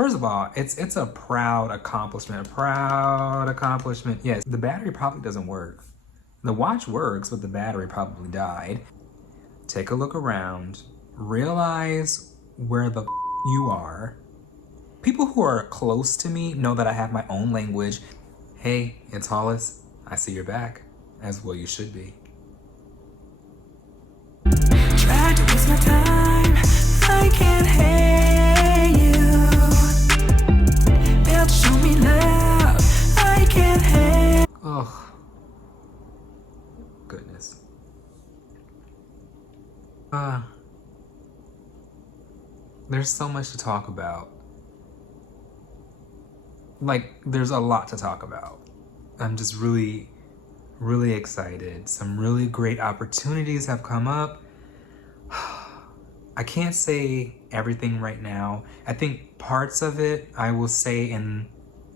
First of all, it's a proud accomplishment. A proud accomplishment. Yes, the battery probably doesn't work. The watch works, but the battery probably died. Take a look around. Realize where the you are. People who are close to me know that I have my own language. Hey, it's Hollis. I see you're back. As well you should be. Tried to waste my time, I can't hate you. Failed to show me love, I can't hate. Ugh. Goodness. There's so much to talk about. Like, there's a lot to talk about. I'm just really excited. Some really great opportunities have come up. I can't say everything right now. I think parts of it I will say in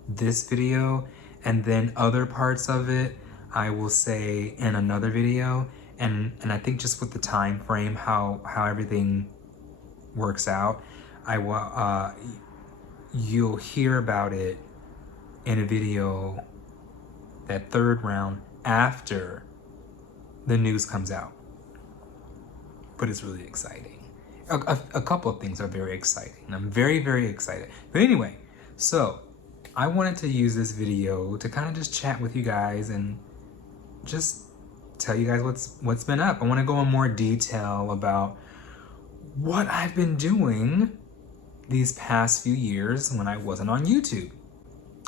this video, and then other parts of it I will say in another video. And I think just with the time frame, how everything works out, I will you'll hear about it in a video, that third round, after the news comes out. But it's really exciting. A couple of things are very exciting. I'm very excited. But anyway, so I wanted to use this video to kind of just chat with you guys and just tell you guys what's been up. I want to go in more detail about what I've been doing these past few years when I wasn't on YouTube.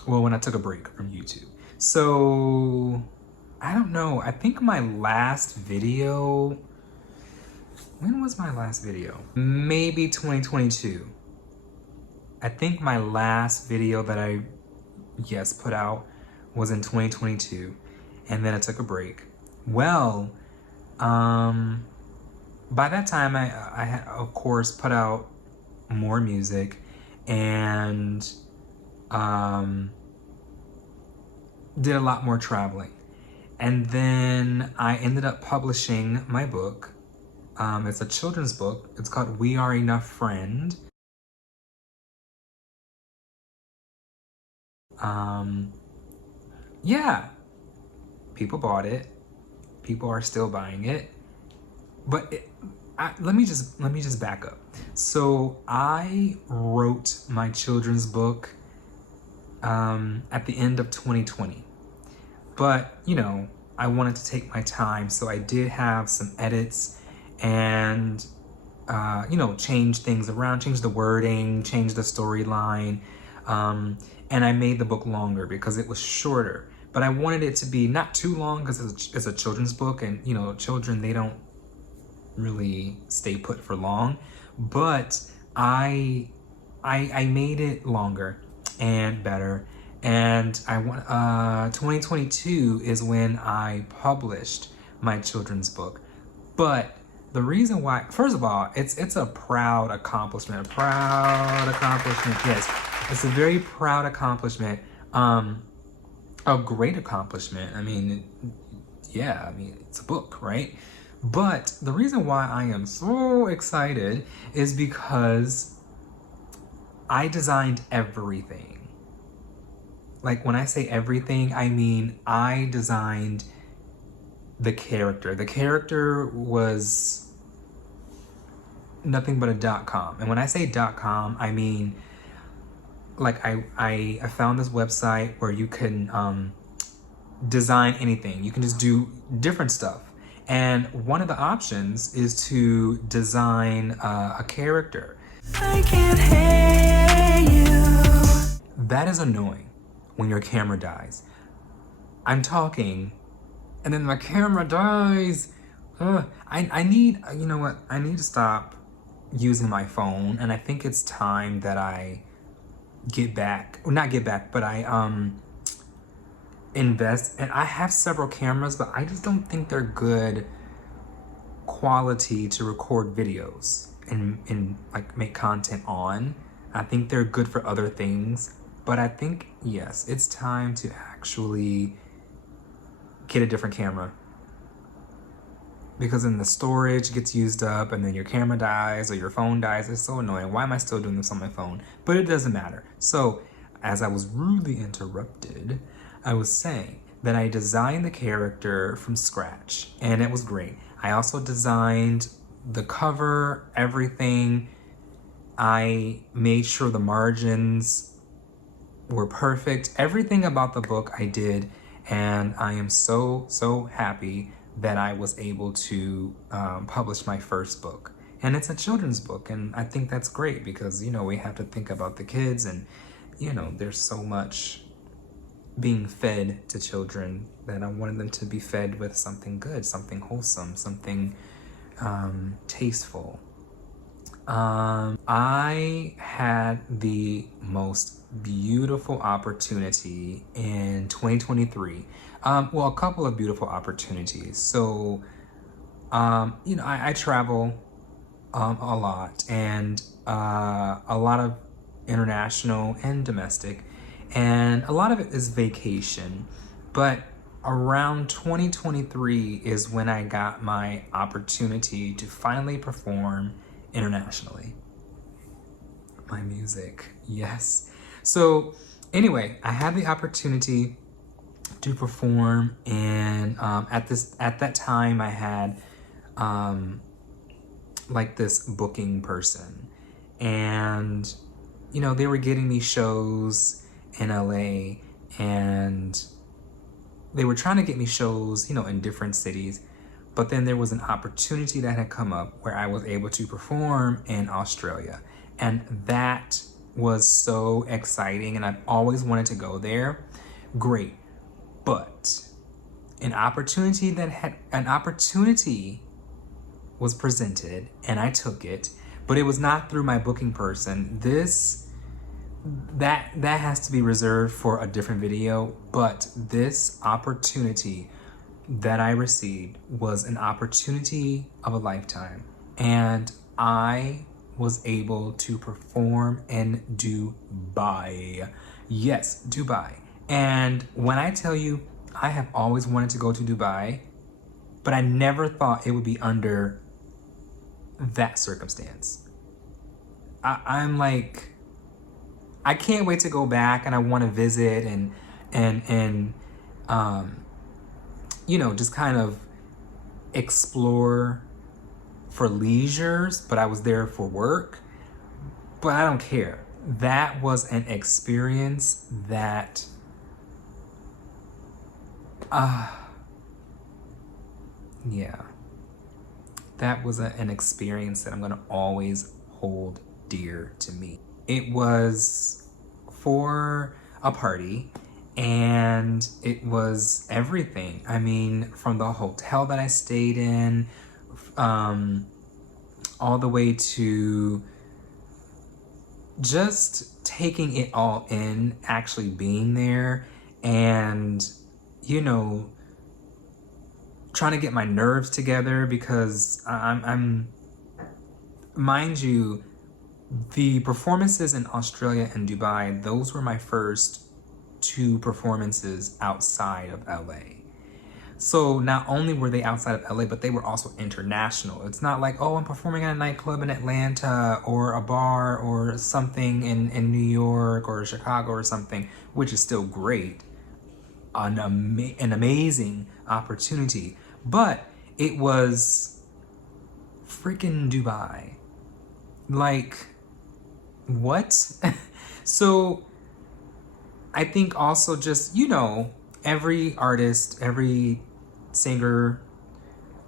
Well, when I took a break from YouTube. So, I don't know. I think my last video, when was my last video? Maybe 2022. I think my last video that I, put out was in 2022. And then I took a break. Well, by that time I had, of course, put out more music and did a lot more traveling. And then I ended up publishing my book. It's a children's book. It's called We Are Enough Friend. Yeah, people bought it. People are still buying it. But let me just back up. So I wrote my children's book at the end of 2020. But, you know, I wanted to take my time, so I did have some edits and, you know, change things around, change the wording, change the storyline. And I made the book longer because it was shorter. But I wanted it to be not too long because it's a children's book, and, you know, children, they don't really stay put for long. But I made it longer and better. And I want 2022 is when I published my children's book. But the reason why, first of all, it's a proud accomplishment. A proud accomplishment. Yes, it's a very proud accomplishment. A great accomplishment. I mean, yeah, I mean, it's a book, right? But the reason why I am so excited is because I designed everything. Like, when I say everything, I mean I designed the character. The character was nothing but a .com. And when I say .com, I mean, like, I found this website where you can design anything. You can just do different stuff. And one of the options is to design a character. I can't hate you. That is annoying when your camera dies. I'm talking, and then my camera dies. I need, you know what? I need to stop using my phone, and I think it's time that I get back, or not get back, but I invest. And I have several cameras, but I just don't think they're good quality to record videos and like make content on. I think they're good for other things, but I think, yes, it's time to actually get a different camera. because then the storage gets used up and then your camera dies or your phone dies. It's so annoying. Why am I still doing this on my phone? But it doesn't matter. So as I was rudely interrupted, I was saying that I designed the character from scratch and it was great. I also designed the cover, everything. I made sure the margins were perfect. Everything about the book I did, and I am so happy that I was able to publish my first book. And it's a children's book, and I think that's great because, you know, we have to think about the kids, and, you know, there's so much being fed to children that I wanted them to be fed with something good, something wholesome, something tasteful. I had the most beautiful opportunity in 2023. Well, a couple of beautiful opportunities. So, you know, I travel a lot, and a lot of international and domestic, and a lot of it is vacation. But around 2023 is when I got my opportunity to finally perform internationally. My music, yes. So anyway, I had the opportunity to perform, and at that time I had like this booking person, and you know, they were getting me shows in LA, and they were trying to get me shows, you know, in different cities. But then there was an opportunity that had come up where I was able to perform in Australia. And that was so exciting, and I've always wanted to go there. Great. But an opportunity was presented, and I took it, but it was not through my booking person. That has to be reserved for a different video, but this opportunity that I received was an opportunity of a lifetime, and I was able to perform in Dubai. Yes, Dubai. And when I tell you, I have always wanted to go to Dubai, but I never thought it would be under that circumstance. I'm like, I can't wait to go back, and I want to visit and you know, just kind of explore for leisures, but I was there for work. But I don't care. That was an experience that yeah. That was an experience that I'm gonna always hold dear to me. It was for a party, and it was everything. I mean, from the hotel that I stayed in, all the way to just taking it all in, actually being there, and, you know, trying to get my nerves together, because I'm mind you, the performances in Australia and Dubai, those were my first 2 performances outside of LA. So not only were they outside of LA, but they were also international. It's not like, oh, I'm performing at a nightclub in Atlanta or a bar or something in New York or Chicago or something, which is still great. An amazing opportunity. But it was freaking Dubai. Like, what? So I think also just, you know, every artist, every singer,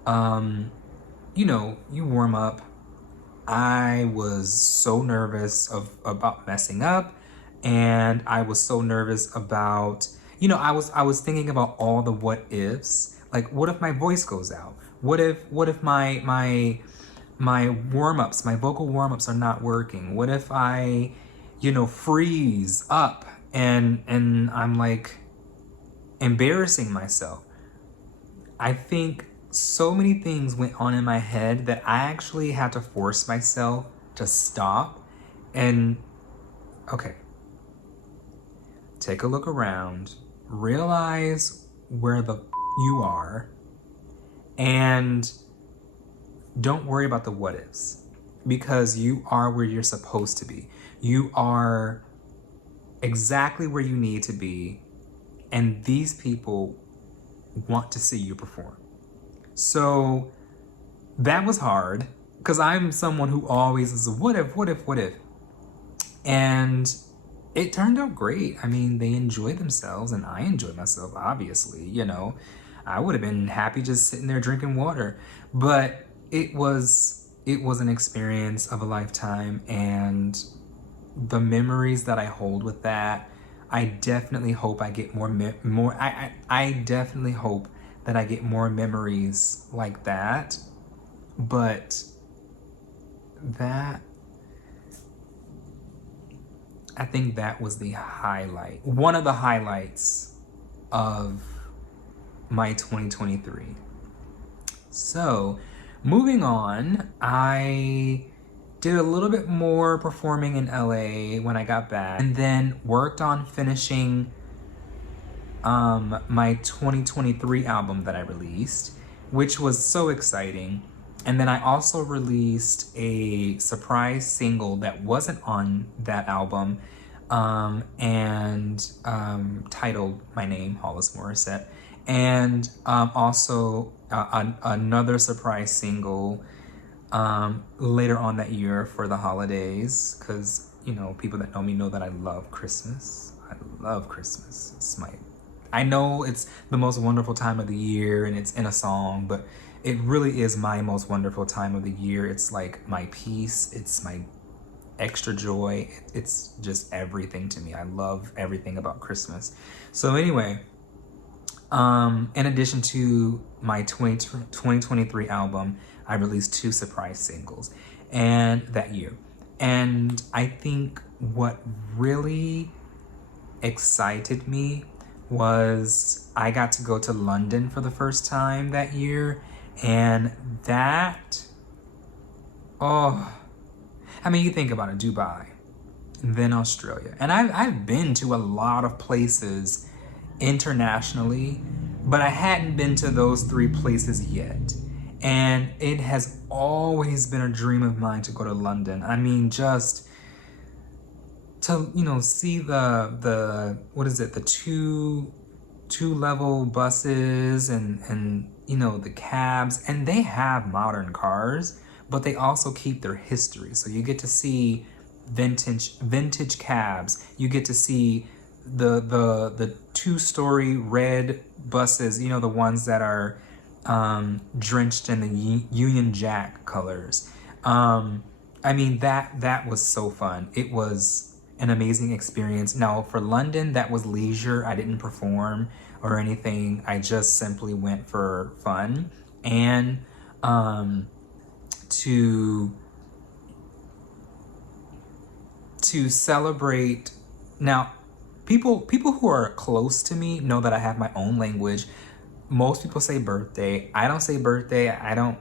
you know, you warm up. I was so nervous about messing up, and I was so nervous about, you know, I was thinking about all the what ifs. Like, what if my voice goes out? What if my warm-ups, my vocal warm-ups are not working? What if I, you know, freeze up and I'm like embarrassing myself? I think so many things went on in my head that I actually had to force myself to stop and, okay, take a look around, realize where the you are, and don't worry about the what ifs, because you are where you're supposed to be. You are exactly where you need to be, and these people want to see you perform. So that was hard, because I'm someone who always is a what if. And it turned out great. I mean, they enjoyed themselves and I enjoyed myself, obviously. You know, I would have been happy just sitting there drinking water. But it was an experience of a lifetime, and the memories that I hold with that, I definitely hope I get I definitely hope that I get more memories like that. But that, I think that was the highlight. One of the highlights of my 2023. So, moving on, I did a little bit more performing in LA when I got back, and then worked on finishing my 2023 album that I released, which was so exciting. And then I also released a surprise single that wasn't on that album, and titled My Name, Hollis Morissette. And also another surprise single later on that year for the holidays, because, you know, people that know me know that I love Christmas. I love Christmas. I know it's the most wonderful time of the year and it's in a song, but it really is my most wonderful time of the year. It's like my peace. It's my extra joy. It's just everything to me. I love everything about Christmas. So anyway, in addition to my 2023 album, I released 2 surprise singles and that year. And I think what really excited me was I got to go to London for the first time that year. And that, oh, I mean, you think about it, Dubai, then Australia. And I've been to a lot of places internationally, but I hadn't been to those 3 places yet. And it has always been a dream of mine to go to London. I mean, just to, you know, see the what is it, the two level buses and you know, the cabs, and they have modern cars, but they also keep their history. So you get to see vintage cabs. You get to see the 2-story red buses, you know, the ones that are drenched in the Union Jack colors. I mean, that was so fun. It was an amazing experience. Now, for London, that was leisure. I didn't perform or anything. I just simply went for fun and to celebrate. Now, people who are close to me know that I have my own language. Most people say birthday. I don't say birthday. I don't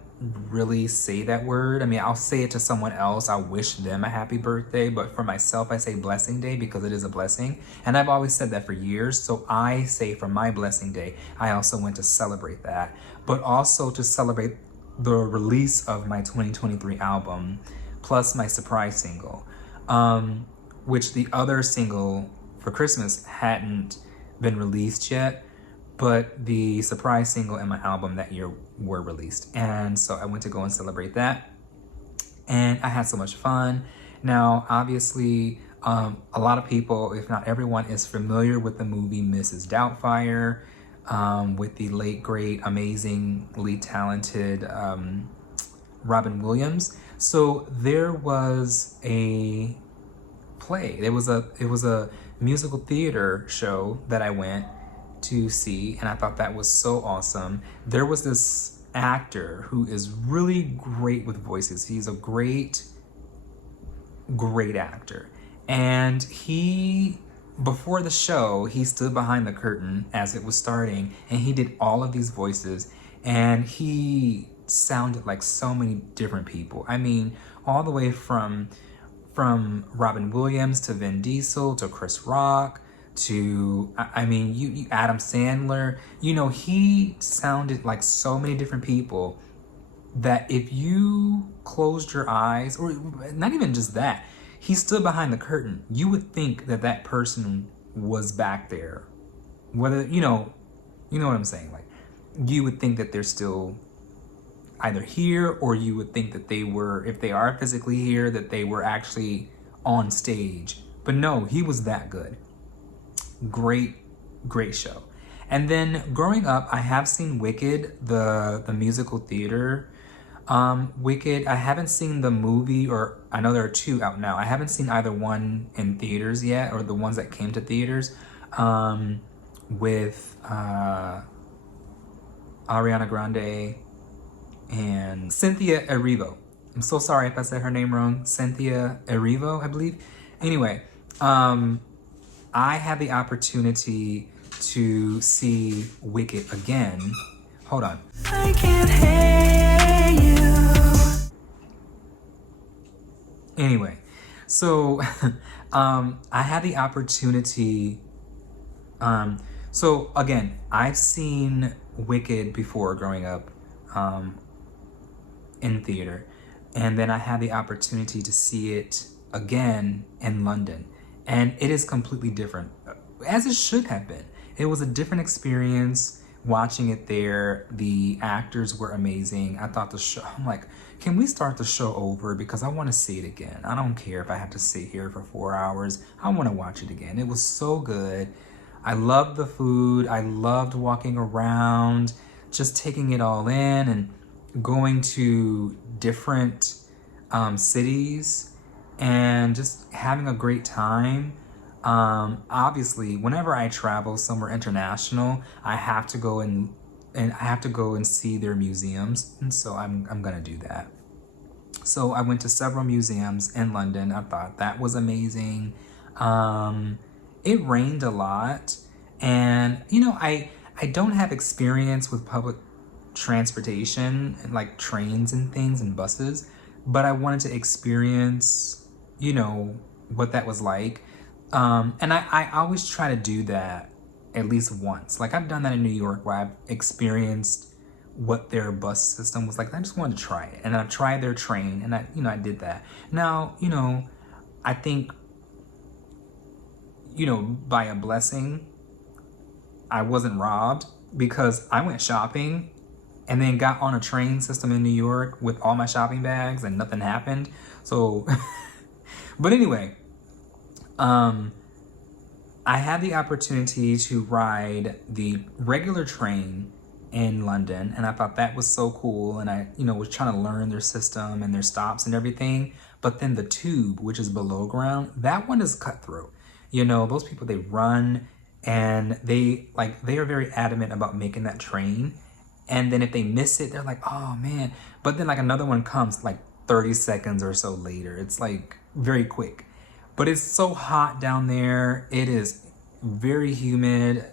really say that word. I mean, I'll say it to someone else. I wish them a happy birthday, but for myself, I say blessing day because it is a blessing. And I've always said that for years. So I say for my blessing day, I also went to celebrate that, but also to celebrate the release of my 2023 album, plus my surprise single, which the other single for Christmas hadn't been released yet, but the surprise single and my album that year were released. And so I went to go and celebrate that. And I had so much fun. Now, obviously, a lot of people, if not everyone, is familiar with the movie Mrs. Doubtfire, with the late, great, amazingly talented Robin Williams. So there was a play. It was a musical theater show that I went to see, and I thought that was so awesome. There was this actor who is really great with voices. He's a great actor. And he, before the show, he stood behind the curtain as it was starting, and he did all of these voices, and he sounded like so many different people. I mean, all the way from Robin Williams to Vin Diesel to Chris Rock to, I mean, you Adam Sandler. You know, he sounded like so many different people that if you closed your eyes, or not even just that, he stood behind the curtain, you would think that that person was back there. Whether, you know what I'm saying? Like, you would think that they're still either here, or you would think that they were, if they are physically here, that they were actually on stage. But no, he was that good. Great, great show. And then growing up, I have seen Wicked, the musical theater. Wicked, I haven't seen the movie, or I know there are two out now. I haven't seen either one in theaters yet, or the ones that came to theaters, with Ariana Grande and Cynthia Erivo. I'm so sorry if I said her name wrong. Cynthia Erivo, I believe. Anyway, I had the opportunity to see Wicked again. Hold on. I can't hate you. Anyway, so I had the opportunity. So again, I've seen Wicked before growing up in theater, and then I had the opportunity to see it again in London, and it is completely different, as it should have been. It was a different experience watching it there. The actors were amazing. I thought the show, I'm like, can we start the show over? Because I want to see it again. I don't care if I have to sit here for 4 hours. I want to watch it again. It was so good. I loved the food. I loved walking around, just taking it all in and going to different cities and just having a great time. Obviously, whenever I travel somewhere international, I have to go and I have to go and see their museums, and so I'm gonna do that. So I went to several museums in London. I thought that was amazing. It rained a lot, and I don't have experience with public transportation and like trains and things and buses, but I wanted to experience what that was like. And I always try to do that at least once. Like, I've done that in New York, where I've experienced what their bus system was like. I just wanted to try it, and I tried their train, and I did that. Now, I think, by a blessing, I wasn't robbed, because I went shopping and then got on a train system in New York with all my shopping bags and nothing happened. So, but anyway, I had the opportunity to ride the regular train in London, and I thought that was so cool. And I, was trying to learn their system and their stops and everything. But then the tube, which is below ground, that one is cutthroat. Those people, they run, and they are very adamant about making that train. And then if they miss it, they're like, oh man. But then like another one comes like 30 seconds or so later. It's like very quick. But it's so hot down there. It is very humid.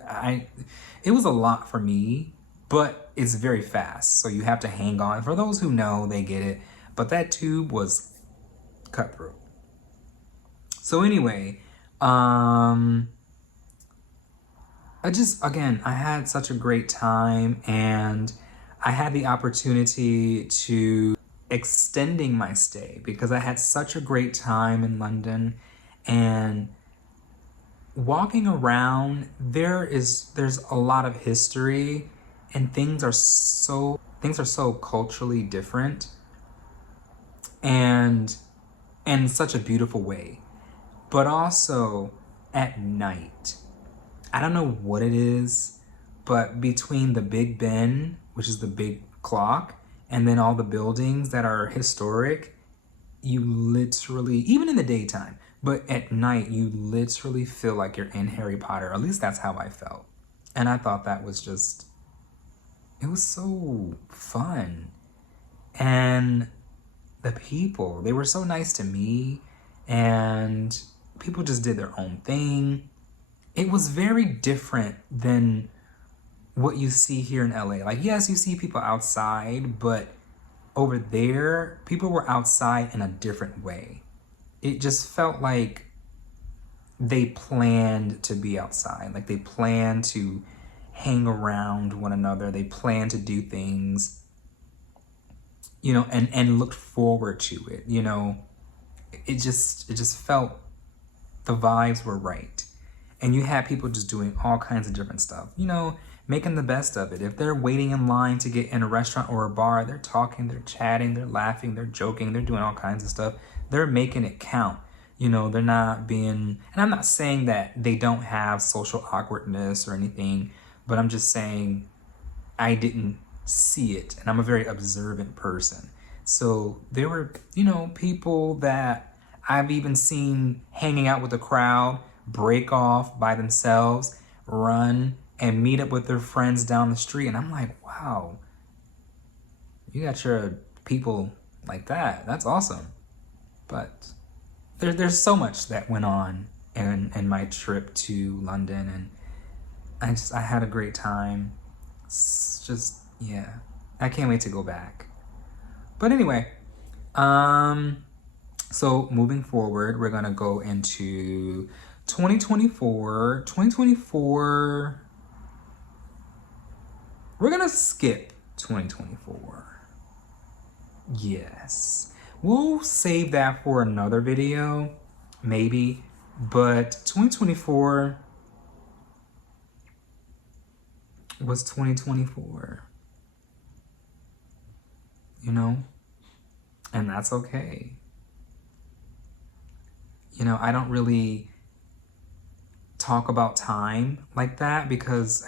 It was a lot for me, but it's very fast. So you have to hang on. For those who know, they get it. But that tube was cutthroat. So anyway, I had such a great time, and I had the opportunity to extending my stay because I had such a great time in London. And walking around, there's a lot of history, and things are so culturally different, and in such a beautiful way. But also at night, I don't know what it is, but between the Big Ben, which is the big clock, and then all the buildings that are historic, you literally, even in the daytime, but at night, you literally feel like you're in Harry Potter. At least that's how I felt. And I thought that was it was so fun. And the people, they were so nice to me, and people just did their own thing. It was very different than what you see here in LA. Like, yes, you see people outside, but over there, people were outside in a different way. It just felt like they planned to be outside. Like, they planned to hang around one another. They planned to do things. you know, and looked forward to it. You know, it just felt the vibes were right. And you had people just doing all kinds of different stuff, you know, making the best of it. If they're waiting in line to get in a restaurant or a bar, they're talking, they're chatting, they're laughing, they're joking, they're doing all kinds of stuff. They're making it count. You know, they're not being, and I'm not saying that they don't have social awkwardness or anything, but I'm just saying I didn't see it, and I'm a very observant person. So there were, you know, people that I've even seen hanging out with the crowd, break off by themselves, run and meet up with their friends down the street. And I'm like, wow, you got your people like that. That's awesome. But there's so much that went on in my trip to London, and I had a great time. It's just, yeah, I can't wait to go back. But anyway, so moving forward, we're gonna go into 2024. 2024, we're gonna skip 2024. Yes. We'll save that for another video, maybe. But 2024 was 2024. You know? And that's okay. You know, I don't really talk about time like that because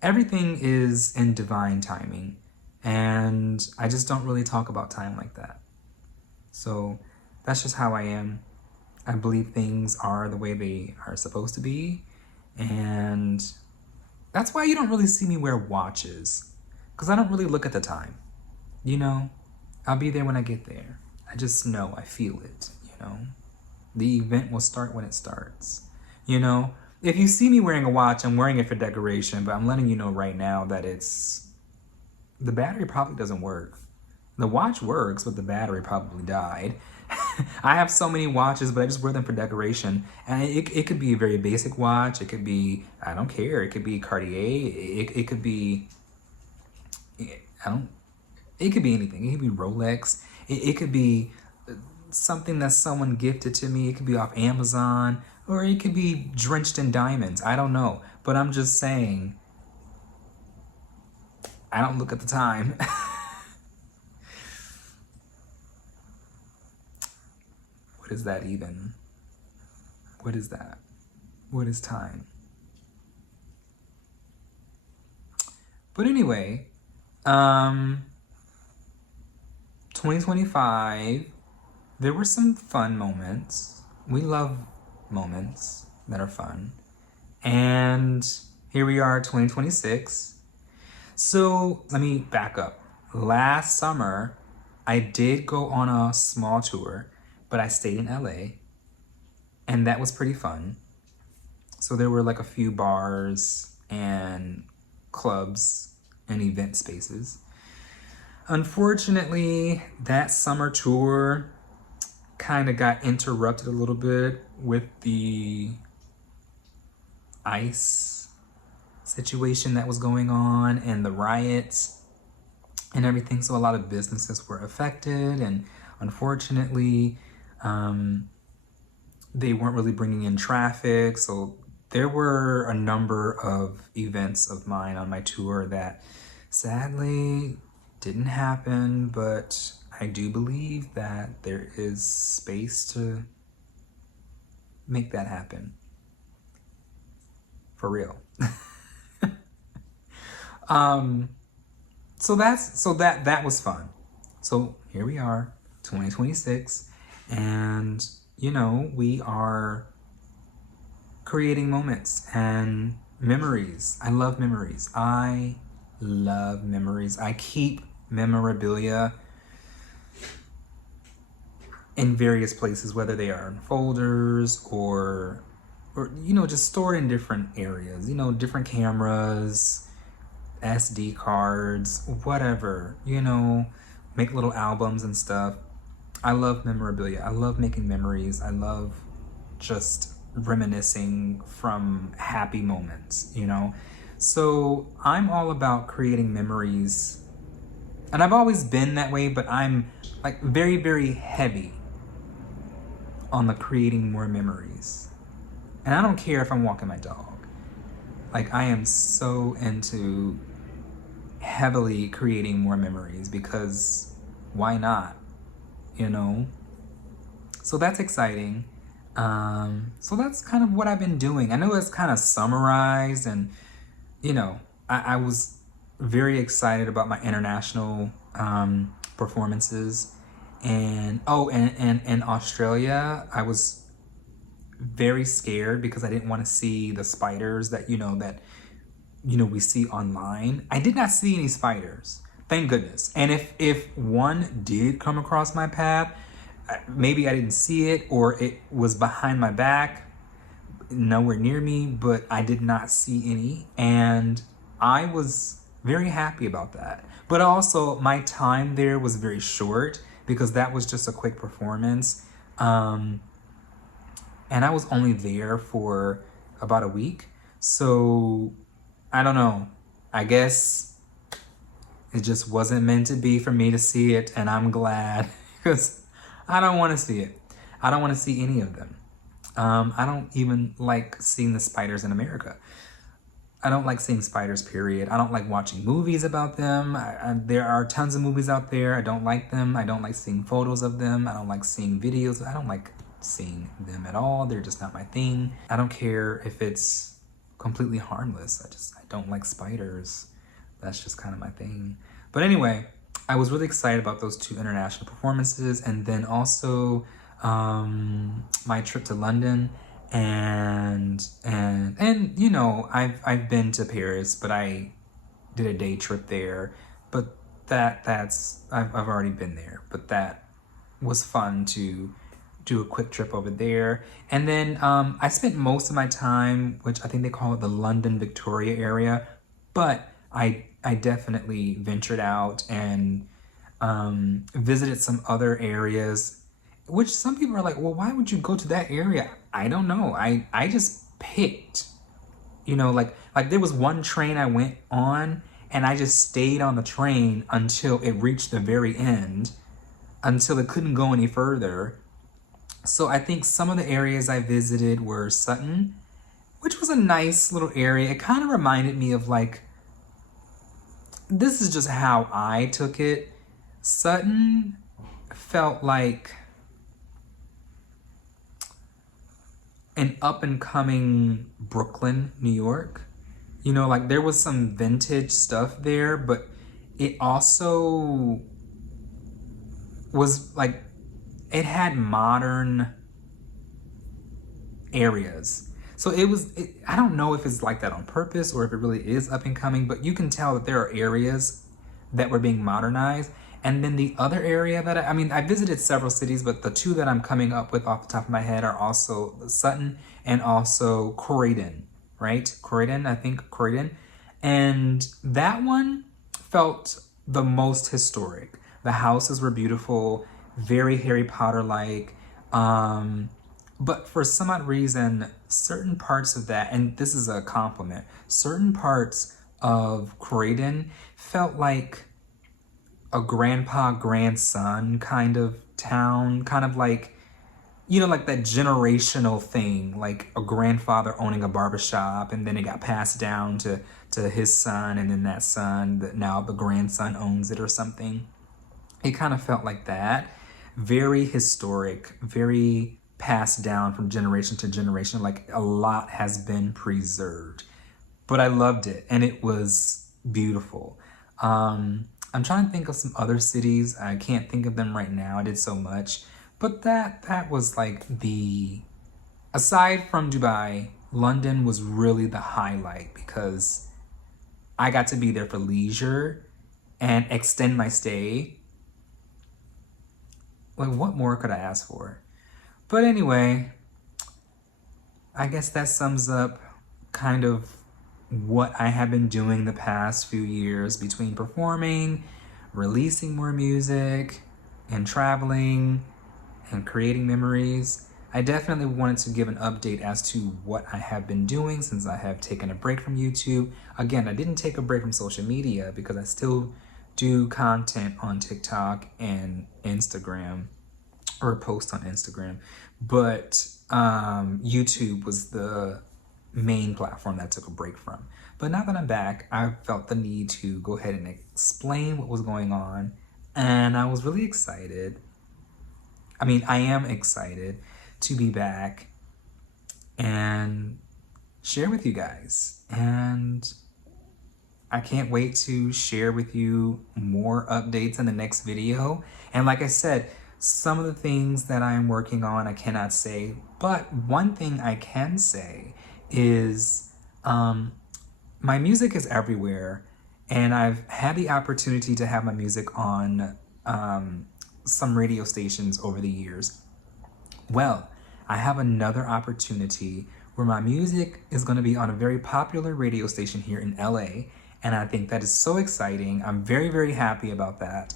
everything is in divine timing. And I just don't really talk about time like that. So that's just how I am. I believe things are the way they are supposed to be. And that's why you don't really see me wear watches. Because I don't really look at the time. You know, I'll be there when I get there. I just know, I feel it, you know. The event will start when it starts. You know, if you see me wearing a watch, I'm wearing it for decoration, but I'm letting you know right now that the battery probably doesn't work. The watch works, but the battery probably died. I have so many watches, but I just wear them for decoration. And it could be a very basic watch. It could be, I don't care. It could be Cartier. It could be, it could be anything. It could be Rolex. It could be something that someone gifted to me. It could be off Amazon, or it could be drenched in diamonds. I don't know. But I'm just saying, I don't look at the time. What is that even? What is that? What is time? But anyway, 2025, there were some fun moments. We love moments that are fun. And here we are, 2026. So let me back up. Last summer, I did go on a small tour, but I stayed in LA, and that was pretty fun. So there were like a few bars and clubs and event spaces. Unfortunately, that summer tour kind of got interrupted a little bit with the ICE situation that was going on and the riots and everything. So a lot of businesses were affected, and unfortunately, they weren't really bringing in traffic. So there were a number of events of mine on my tour that sadly didn't happen, but I do believe that there is space to make that happen. For real. So that was fun. So here we are, 2026, and you know, we are creating moments and memories. I love memories. I keep memorabilia in various places, whether they are in folders or you know, just stored in different areas, you know, different cameras, SD cards, whatever, you know, make little albums and stuff. I love memorabilia. I love making memories. I love just reminiscing from happy moments, you know. So I'm all about creating memories, and I've always been that way, but I'm like very, very heavy on the creating more memories. And I don't care if I'm walking my dog. Like, I am so into heavily creating more memories because why not? You know? So that's exciting. So that's kind of what I've been doing. I know it's kind of summarized, and you know, I was very excited about my international performances. And oh, and in Australia, I was very scared because I didn't want to see the spiders that we see online. I did not see any spiders, thank goodness. And if one did come across my path, maybe I didn't see it or it was behind my back, nowhere near me, but I did not see any, and I was very happy about that. But also, my time there was very short because that was just a quick performance. And I was only there for about a week. So I don't know. I guess it just wasn't meant to be for me to see it, and I'm glad because I don't want to see it. I don't want to see any of them. I don't even like seeing the spiders in America. I don't like seeing spiders, period. I don't like watching movies about them. There are tons of movies out there. I don't like them. I don't like seeing photos of them. I don't like seeing videos. I don't like seeing them at all. They're just not my thing. I don't care if it's completely harmless. I don't like spiders. That's just kind of my thing. But anyway, I was really excited about those 2 international performances, and then also my trip to London, and you know, I've been to Paris, but I did a day trip there. But I've already been there, but that was fun to do a quick trip over there. And then I spent most of my time, which I think they call it the London Victoria area, but I definitely ventured out and visited some other areas, which some people are like, well, why would you go to that area? I don't know. I just picked, like there was one train I went on, and I just stayed on the train until it reached the very end, until it couldn't go any further. So I think some of the areas I visited were Sutton, which was a nice little area. It kind of reminded me of this is just how I took it. Sutton felt like an up and coming Brooklyn, New York. Like there was some vintage stuff there, but it also was like, it had modern areas. So I don't know if it's like that on purpose or if it really is up and coming, but you can tell that there are areas that were being modernized. And then the other area that I visited several cities, but the 2 that I'm coming up with off the top of my head are also Sutton and also Croydon, right? Croydon. And that one felt the most historic. The houses were beautiful, very Harry Potter-like. But for some odd reason, certain parts of that, and this is a compliment, certain parts of Croydon felt like a grandpa-grandson kind of town, kind of like, like that generational thing, like a grandfather owning a barbershop, and then it got passed down to his son, and then that son, now the grandson owns it or something. It kind of felt like that. Very historic, very passed down from generation to generation. Like a lot has been preserved. But I loved it, and it was beautiful. I'm trying to think of some other cities. I can't think of them right now. I did so much. But that was like aside from Dubai, London was really the highlight because I got to be there for leisure and extend my stay. Like, what more could I ask for? But anyway, I guess that sums up kind of what I have been doing the past few years between performing, releasing more music, and traveling, and creating memories. I definitely wanted to give an update as to what I have been doing since I have taken a break from YouTube. Again, I didn't take a break from social media because I still do content on TikTok and Instagram, or post on Instagram, but YouTube was the main platform that I took a break from. But now that I'm back, I felt the need to go ahead and explain what was going on, and I was really excited. I mean, I am excited to be back and share with you guys. And I can't wait to share with you more updates in the next video. And like I said, some of the things that I'm working on, I cannot say, but one thing I can say is my music is everywhere, and I've had the opportunity to have my music on some radio stations over the years. Well, I have another opportunity where my music is going to be on a very popular radio station here in LA, and I think that is so exciting. I'm very, very happy about that.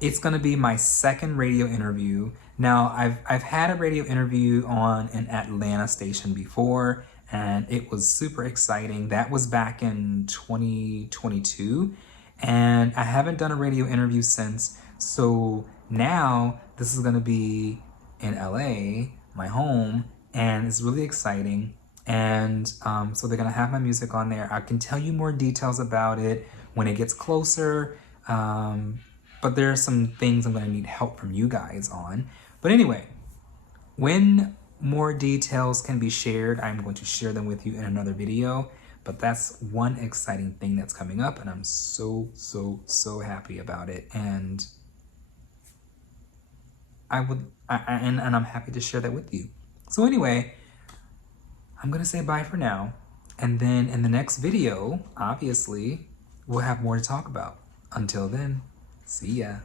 It's going to be my second radio interview. Now, I've had a radio interview on an Atlanta station before, and it was super exciting. That was back in 2022, and I haven't done a radio interview since. So now this is going to be in LA, my home, and it's really exciting. And so they're going to have my music on there. I can tell you more details about it when it gets closer. But there are some things I'm going to need help from you guys on. But anyway, when more details can be shared, I'm going to share them with you in another video. But that's one exciting thing that's coming up, and I'm so happy about it. And I'm happy to share that with you. So anyway, I'm gonna say bye for now, and then in the next video, obviously, we'll have more to talk about. Until then, see ya.